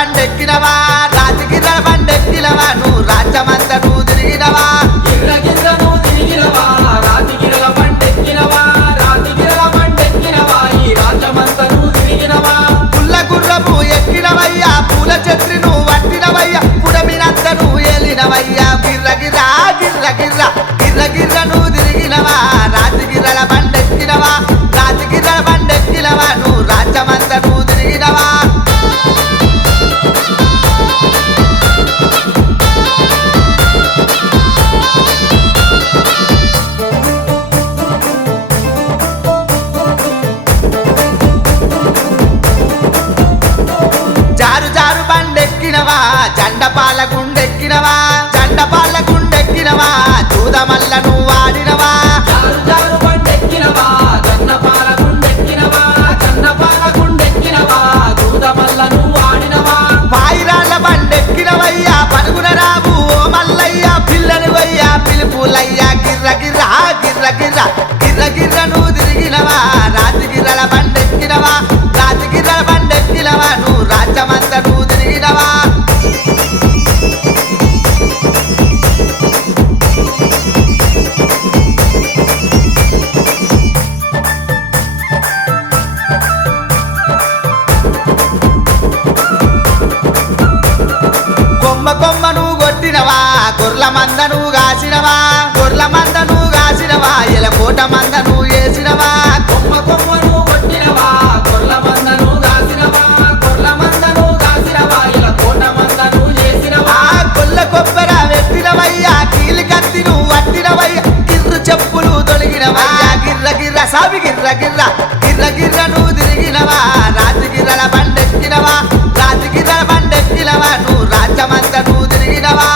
బండెక్కినవా రాజగిర్ర బండెక్కినవా నువ్వు రాజ్యమంతా నువ్వు తిరిగినవా పుల్ల గుర్రము ఎక్కినవయ్యా పూల చెట్టు నువ్వు వట్టినవయ్యా పుడమినంత నువ్వు ఏలినవయ్యా గిర్ర గిర్ర గిర్ర గిర్ర గిర్ర గిర్ర నువ్వు తిరిగినవా రాజగిర్రల బండెక్కినవా రాజగిర్రల బండెక్కినవా నువ్వు రాజ్యమంతా నువ్వు తిరిగినవా జారు జారు బండెక్కినవా జండపాల గుండెక్కినవా జండపాల గుండెక్కినవా చూదమల్ల నువ్వు ఆడినవా పాయిరాళ్ళ బండెక్కినవయ్యా పరుగున రావు ఓ మల్లయ్యా పిల్లని వయ్యా పిలుపులయ్యా గిర్ర గిర్ర గిర్ర గిర్ర గిర్ర గిర్ర నువ్వు తిరిగినవా రాజగిర్రల బండెక్కినవా రాజగిర్రల బండెక్కినవా నువ్వు రాజ్యమంతా నువ్వు తిరిగినవా కొమ్మ కొమ్మ నువ్వు కొట్టినవా గొర్ల మంద నువ్వు కాసినవా గొర్ల మంద నువ్వు కాసినవా ఇలా కోట మంద నువ్వు వేసినవా కొమ్మ కొమ్మ నువ్వు కొట్టినవా గొర్ల మంద నువ్వు కాసినవా గొర్ల మంద నువ్వు కాసినవా ఇలా కోట మంద నువ్వు చేసినవా కొల్ల కొబ్బర వెట్టినవయ్యా కీలి కత్తి నువ్వు వట్టినవయ్యా గిర్రు చెప్పులు తొలగినవయ్యా గిర్ర గిర్ర సావి గిర్ర గిర్ర గిర్ర గిర్ర నువ్వు తిరిగినవా రాజగిర్రల బండెక్కినవా రాజగిర్రల బండెక్కినవా నువ్వు రాజ్యమంతా నువ్వు తిరిగినవా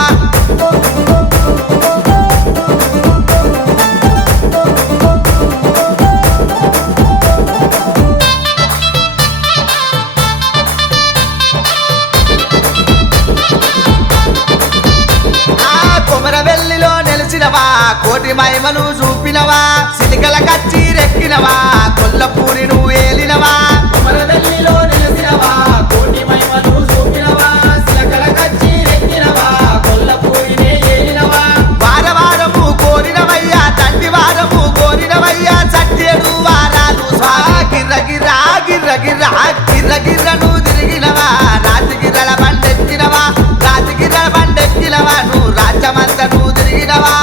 కొమరవెల్లిలో నెలిసినవా కోటి మహిమలు చూపినవా సిలికల కచ్చిరెక్కినవా కొల్లపూరి నువ్వు ఏలినవా కొమరవెల్లిలో నెలిసినవా కోటి మహిమలు చూపినవా సిలికల కచ్చిరెక్కినవా కొల్లపూరినే ఏలినవా వారవారము కోరినవయ్యా తండ్రి వారము కోరినవయ్యా సత్యేడు వారాలు స్వామి గిర్ర గిర్ర గిర్ర గిర్ర గిర్ర గిర్ర నువ్వు తిరిగినవా రాజగిర్రల బండెక్కినవా రాజగిర్రల బండెక్కినవా నువ్వు రాజ్యమంతా నువ్వు తిరిగినవా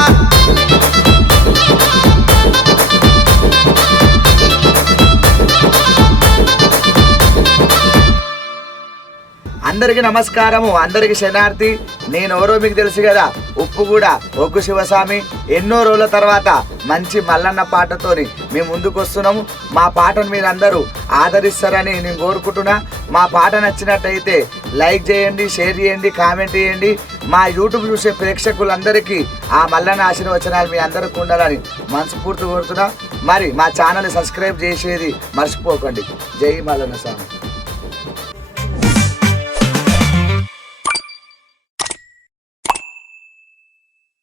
అందరికి నమస్కారము అందరికి శనార్థి నేను ఎవరో మీకు తెలుసు కదా ఉప్పు కూడా ఒగ్గు శివస్వామి ఎన్నో రోజుల తర్వాత మంచి మల్లన్న పాటతోని మేము ముందుకు వస్తున్నాము మా పాటను మీరు అందరూ ఆదరిస్తారని నేను కోరుకుంటున్నా మా పాట నచ్చినట్టయితే లైక్ చేయండి షేర్ చేయండి కామెంట్ చేయండి మా యూట్యూబ్ చూసే ప్రేక్షకులందరికీ ఆ మల్లన్న ఆశీర్వచనాలు మీ అందరికీ ఉండాలని మనస్ఫూర్తి కోరుతున్నా మరి మా ఛానల్ని సబ్స్క్రైబ్ చేసేది మర్చిపోకండి జై మల్లన్న స్వామి.